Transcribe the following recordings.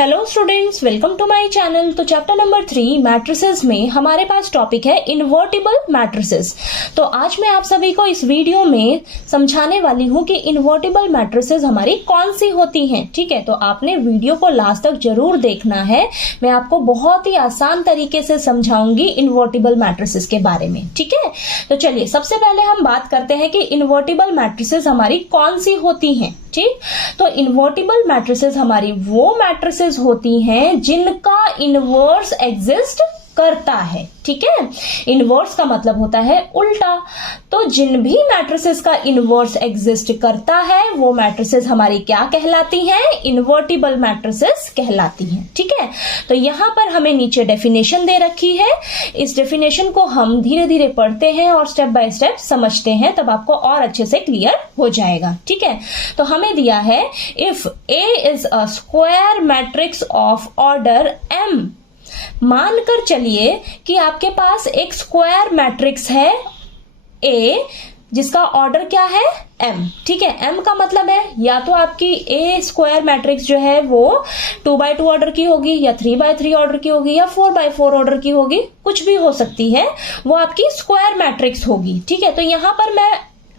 Hello students, welcome to my channel. तो chapter number 3 matrices में हमारे पास टॉपिक है इन्वर्टिबल मैट्रिसेस। तो आज मैं आप सभी को इस वीडियो में समझाने वाली हूँ कि इन्वर्टिबल मैट्रिसेस हमारी कौन सी होती हैं। ठीक है, तो आपने वीडियो को लास्ट तक जरूर देखना है। मैं आपको बहुत ही आसान तरीके से समझाऊंगी इन्वर्टिबल मैट्रिसेस के बारे में। ठीक है, तो चलिए सबसे पहले हम बात करते हैं कि इन्वर्टिबल मैट्रिसेस हमारी कौन सी होती हैं। ठीक, तो इन्वर्टिबल मैट्रिसेस हमारी वो मैट्रिसेस होती हैं जिनका इनवर्स एग्जिस्ट करता है। ठीक है, इनवर्स का मतलब होता है उल्टा। तो जिन भी मैट्रिसेस का इनवर्स एग्जिस्ट करता है वो मैट्रिसेस हमारी क्या कहलाती हैं? इन्वर्टिबल मैट्रिसेस कहलाती हैं। ठीक है, तो यहां पर हमें नीचे डेफिनेशन दे रखी है। इस डेफिनेशन को हम धीरे धीरे पढ़ते हैं और स्टेप बाय स्टेप समझते हैं, तब आपको और अच्छे से क्लियर हो जाएगा। ठीक है, तो हमें दिया है if A is a square matrix of order m। मानकर चलिए कि आपके पास एक स्क्वायर मैट्रिक्स है A जिसका ऑर्डर क्या है? m। ठीक है, m का मतलब है या तो आपकी A स्क्वायर मैट्रिक्स जो है वो 2x2 ऑर्डर की होगी या 3x3 ऑर्डर की होगी या 4x4 ऑर्डर की होगी, कुछ भी हो सकती है, वो आपकी स्क्वायर मैट्रिक्स होगी। ठीक है, तो यहां पर मैं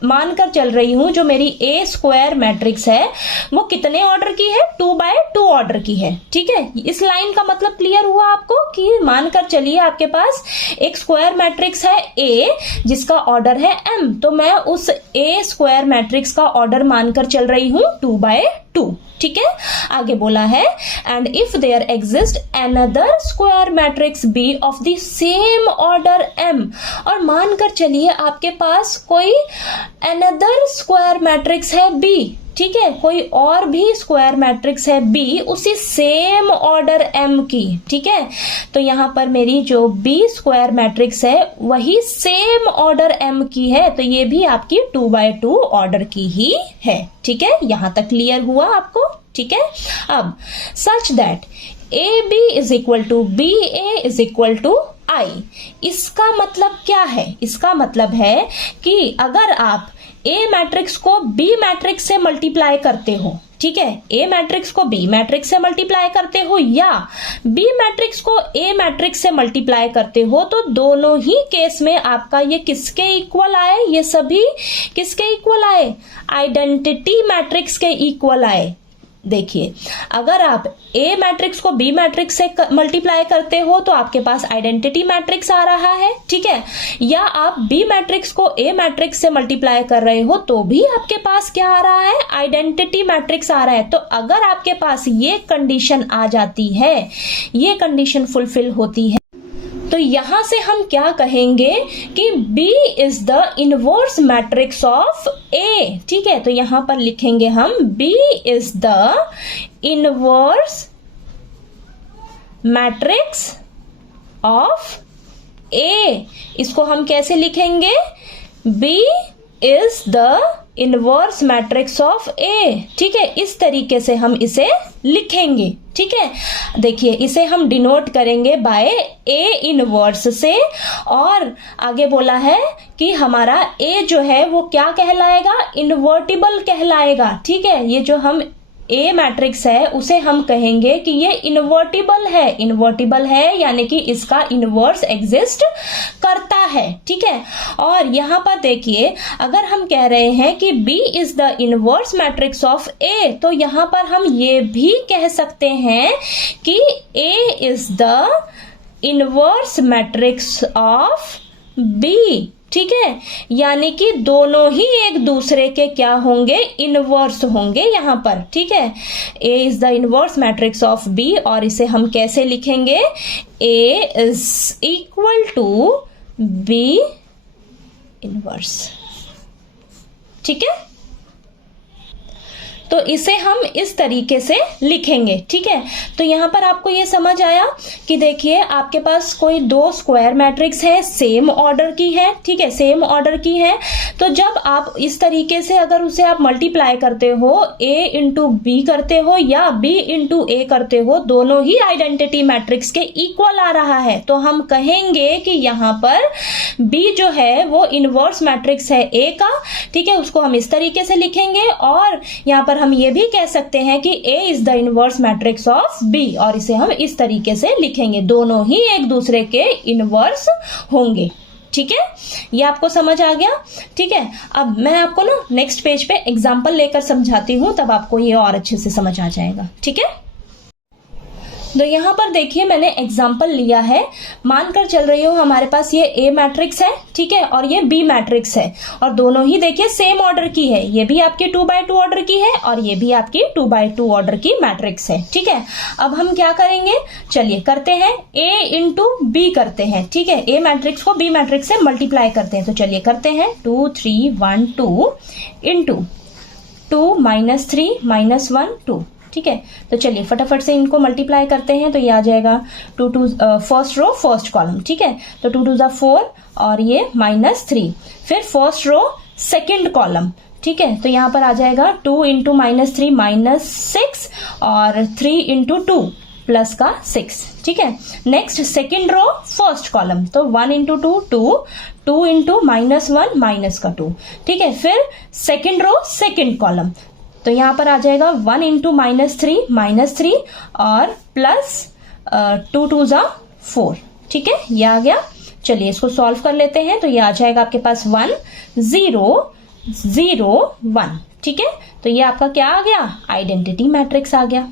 मानकर चल रही हूं जो मेरी ए स्क्वायर मैट्रिक्स है वो कितने ऑर्डर की है? 2x2 ऑर्डर की है। ठीक है, इस लाइन का मतलब क्लियर हुआ आपको कि मानकर चलिए आपके पास एक स्क्वायर मैट्रिक्स है ए जिसका ऑर्डर है m, तो मैं उस ए स्क्वायर मैट्रिक्स का ऑर्डर मानकर चल रही हूं 2x2। ठीक है, आगे बोला है and if there exist another square matrix B of the same order m। और मानकर चलिए आपके पास कोई अनदर स्क्वायर मैट्रिक्स है b। ठीक है, कोई और भी स्क्वायर मैट्रिक्स है b उसी सेम ऑर्डर m की। ठीक है, तो यहां पर मेरी जो b स्क्वायर मैट्रिक्स है वही सेम ऑर्डर m की है, तो ये भी आपकी 2x2 ऑर्डर की ही है। ठीक है, यहां तक क्लियर हुआ आपको? ठीक है, अब such that AB is equal to BA is equal to I। इसका मतलब क्या है? इसका मतलब है कि अगर आप A मैट्रिक्स को B मैट्रिक्स से मल्टीप्लाई करते हो, ठीक है, A मैट्रिक्स को B मैट्रिक्स से मल्टीप्लाई करते हो या B मैट्रिक्स को A मैट्रिक्स से मल्टीप्लाई करते हो, तो दोनों ही केस में आपका ये किसके इक्वल आए? ये सभी किसके इक्वल आए? आइडेंटिटी मैट्रिक्स के इक्वल आए। देखिए, अगर आप A मैट्रिक्स को B मैट्रिक्स से मल्टीप्लाई करते हो तो आपके पास आइडेंटिटी मैट्रिक्स आ रहा है। ठीक है, या आप B मैट्रिक्स को A मैट्रिक्स से मल्टीप्लाई कर रहे हो तो भी आपके पास क्या आ रहा है? आइडेंटिटी मैट्रिक्स आ रहा है। तो अगर आपके पास ये कंडीशन आ जाती है, ये कंडीशन फुलफिल होती है, तो यहां से हम क्या कहेंगे कि B is the inverse matrix of A। ठीक है, तो यहां पर लिखेंगे हम B is the inverse matrix of A। इसको हम कैसे लिखेंगे? B is the inverse matrix of A। ठीक है, इस तरीके से हम इसे लिखेंगे। ठीक है, देखिए इसे हम डिनोट करेंगे बाय A इनवर्स से, और आगे बोला है कि हमारा A जो है वो क्या कहलाएगा? इन्वर्टिबल कहलाएगा। ठीक है, ये जो हम A मैट्रिक्स है उसे हम कहेंगे कि ये इन्वर्टिबल है। इन्वर्टिबल है यानी कि इसका इनवर्स एग्जिस्ट करता है। ठीक है, और यहां पर देखिए अगर हम कह रहे हैं कि B is the inverse matrix of A, तो यहां पर हम ये भी कह सकते हैं कि A is the inverse matrix of B। ठीक है, यानी कि दोनों ही एक दूसरे के क्या होंगे? इनवर्स होंगे यहां पर। ठीक है, A is the inverse matrix of B, और इसे हम कैसे लिखेंगे? A is equal to B inverse. ठीक है, तो इसे हम इस तरीके से लिखेंगे। ठीक है, तो यहां पर आपको ये समझ आया कि देखिए आपके पास कोई दो स्क्वायर मैट्रिक्स है, सेम ऑर्डर की है। ठीक है, सेम ऑर्डर की है, तो जब आप इस तरीके से अगर उसे आप मल्टीप्लाई करते हो, A इंटू B करते हो या B इंटू A करते हो, दोनों ही आइडेंटिटी मैट्रिक्स के इक्वल आ रहा है, तो हम कहेंगे कि यहां पर B जो है वो इनवर्स मैट्रिक्स है A का। ठीक है, उसको हम इस तरीके से लिखेंगे, और यहां पर हम ये भी कह सकते हैं कि A is the inverse matrix of B, और इसे हम इस तरीके से लिखेंगे, दोनों ही एक दूसरे के इनवर्स होंगे। ठीक है, ये आपको समझ आ गया। ठीक है, अब मैं आपको ना नेक्स्ट पेज पे एग्जाम्पल लेकर समझाती हूँ, तब आपको ये और अच्छे से समझ आ जाएगा। ठीक है, तो यहाँ पर देखिए मैंने एग्जाम्पल लिया है, मानकर चल रही हूँ हमारे पास ये A मैट्रिक्स है, ठीक है, और ये B मैट्रिक्स है, और दोनों ही देखिए सेम ऑर्डर की है, ये भी आपकी 2x2 ऑर्डर की है और ये भी आपकी 2x2 ऑर्डर की मैट्रिक्स है। ठीक है, अब हम क्या करेंगे, चलिए करते हैं A इंटू B करते हैं। ठीक है, A मैट्रिक्स को B मैट्रिक्स से मल्टीप्लाई करते हैं, तो चलिए करते हैं 2 3 1 2 इंटू 2 -3 -1 2। ठीक है, तो चलिए फटाफट से इनको मल्टीप्लाई करते हैं, तो ये आ जाएगा 2 2 फर्स्ट रो फर्स्ट कॉलम। ठीक है, तो 2 2 4 और ये -3, फिर फर्स्ट रो सेकंड कॉलम। ठीक है, तो यहाँ पर आ जाएगा 2 इंटू -3 -6 और 3 इंटू 2 प्लस का 6। ठीक है, next second row first column, तो 1 इंटू 2 2, 2 इंटू -1 माइनस का 2। ठीक है, फिर सेकंड रो सेकंड कॉलम, तो यहाँ पर आ जाएगा 1 इंटू -3 और प्लस 2 2 4। ठीक है, ये आ गया। चलिए इसको सॉल्व कर लेते हैं, तो ये आ जाएगा आपके पास 1 0 0 1। ठीक है, तो ये आपका क्या आ गया, आइडेंटिटी मैट्रिक्स आ गया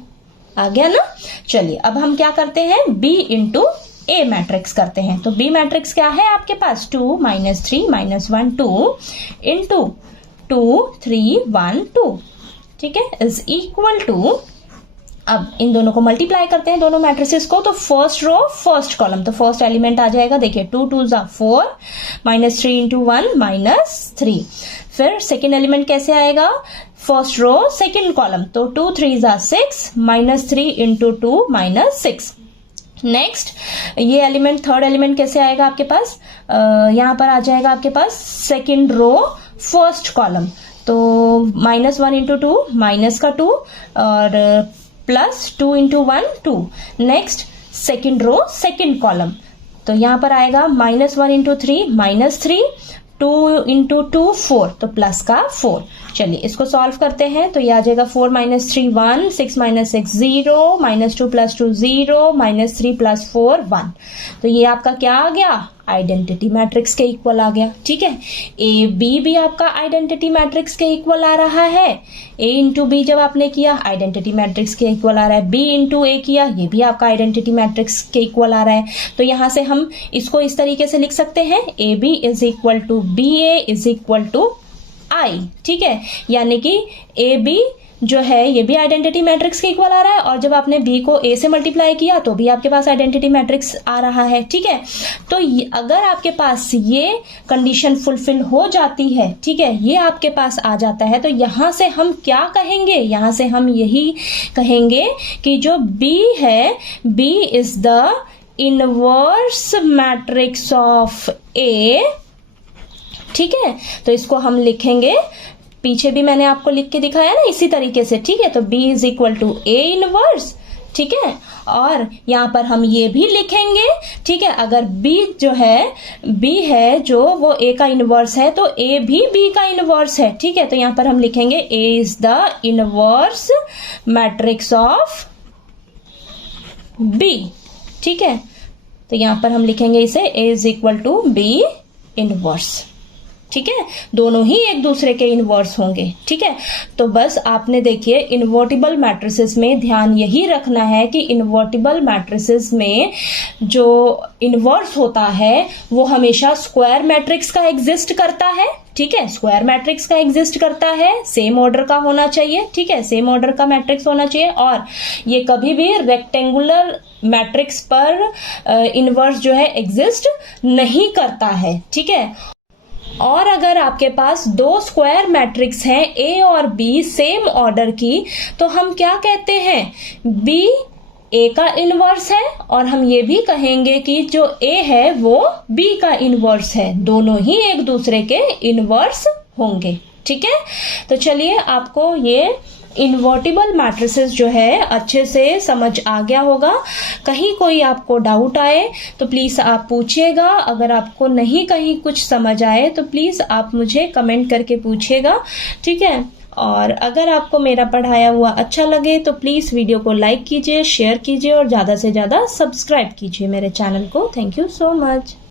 ना। चलिए अब हम क्या करते हैं, B इंटू A मैट्रिक्स करते हैं। तो B मैट्रिक्स क्या है आपके पास, 2 -3 -1 2 इंटू 2 3 1 2। ठीक है, इज इक्वल टू, अब इन दोनों को मल्टीप्लाई करते हैं दोनों मैट्रिसेस को, तो फर्स्ट रो फर्स्ट कॉलम, तो फर्स्ट एलिमेंट आ जाएगा, देखिए 2 2 4 -3 इंटू 1 -3। फिर सेकेंड एलिमेंट कैसे आएगा, फर्स्ट रो सेकेंड कॉलम, तो 2 3 6 -3 इंटू 2 -6। नेक्स्ट ये एलिमेंट थर्ड एलिमेंट कैसे आएगा आपके पास, यहाँ पर आ जाएगा आपके पास सेकेंड रो फर्स्ट कॉलम, तो -1 इंटू 2 माइनस का 2 और plus 2 into 1 2। Next second row second column, तो यहाँ पर आएगा -1 इंटू 3 -3, 2 इंटू 2 4, तो प्लस का 4। चलिए इसको सॉल्व करते हैं, तो ये आ जाएगा 4 -3 1, 6 -6 0, -2 + 2 0, -3 + 4 1। तो ये आपका क्या आ गया, आइडेंटिटी मैट्रिक्स के इक्वल आ गया। ठीक है, ए बी भी आपका आइडेंटिटी मैट्रिक्स के इक्वल आ रहा है, ए इंटू बी जब आपने किया आइडेंटिटी मैट्रिक्स के इक्वल आ रहा है, बी इंटू ए किया ये भी आपका आइडेंटिटी मैट्रिक्स के इक्वल आ रहा है। तो यहां से हम इसको इस तरीके से लिख सकते हैं, A B is equal to B A is equal to I. ठीक है, यानी कि ए बी जो है ये भी आइडेंटिटी मैट्रिक्स के इक्वल आ रहा है, और जब आपने बी को ए से मल्टीप्लाई किया तो भी आपके पास आइडेंटिटी मैट्रिक्स आ रहा है। ठीक है, तो अगर आपके पास ये कंडीशन फुलफिल हो जाती है, ठीक है, ये आपके पास आ जाता है, तो यहां से हम क्या कहेंगे, यहां से हम यही कहेंगे कि जो बी है, B is the inverse matrix of A. ठीक है, तो इसको हम लिखेंगे, पीछे भी मैंने आपको लिख के दिखाया ना इसी तरीके से। ठीक है, तो B is equal to A inverse. ठीक है, और यहां पर हम ये भी लिखेंगे, ठीक है, अगर B जो है, B है जो वो A का इनवर्स है, तो A भी B का इनवर्स है। ठीक है, तो यहां पर हम लिखेंगे A is the inverse matrix of B। ठीक है, तो यहां पर हम लिखेंगे इसे A is equal to B inverse. ठीक है, दोनों ही एक दूसरे के इनवर्स होंगे। ठीक है, तो बस आपने देखिए इन्वर्टिबल मैट्रिसेस में ध्यान यही रखना है कि इन्वर्टिबल मैट्रिसेस में जो इनवर्स होता है वो हमेशा स्क्वायर मैट्रिक्स का एग्जिस्ट करता है। ठीक है, स्क्वायर मैट्रिक्स का एग्जिस्ट करता है, सेम ऑर्डर का होना चाहिए। ठीक है, सेम ऑर्डर का मैट्रिक्स होना चाहिए, और ये कभी भी रेक्टेंगुलर मैट्रिक्स पर इनवर्स जो है एग्जिस्ट नहीं करता है। ठीक है, और अगर आपके पास दो स्क्वायर मैट्रिक्स हैं ए और बी सेम ऑर्डर की, तो हम क्या कहते हैं, बी ए का इनवर्स है, और हम ये भी कहेंगे कि जो ए है वो बी का इनवर्स है, दोनों ही एक दूसरे के इनवर्स होंगे। ठीक है, तो चलिए आपको ये इन्वर्टिबल मैट्रिसेस जो है अच्छे से समझ आ गया होगा। कहीं कोई आपको डाउट आए तो प्लीज आप पूछिएगा, अगर आपको नहीं कहीं कुछ समझ आए तो प्लीज आप मुझे कमेंट करके पूछिएगा। ठीक है, और अगर आपको मेरा पढ़ाया हुआ अच्छा लगे तो प्लीज़ वीडियो को लाइक कीजिए, शेयर कीजिए और ज़्यादा से ज़्यादा सब्सक्राइब कीजिए मेरे चैनल को। Thank you so much.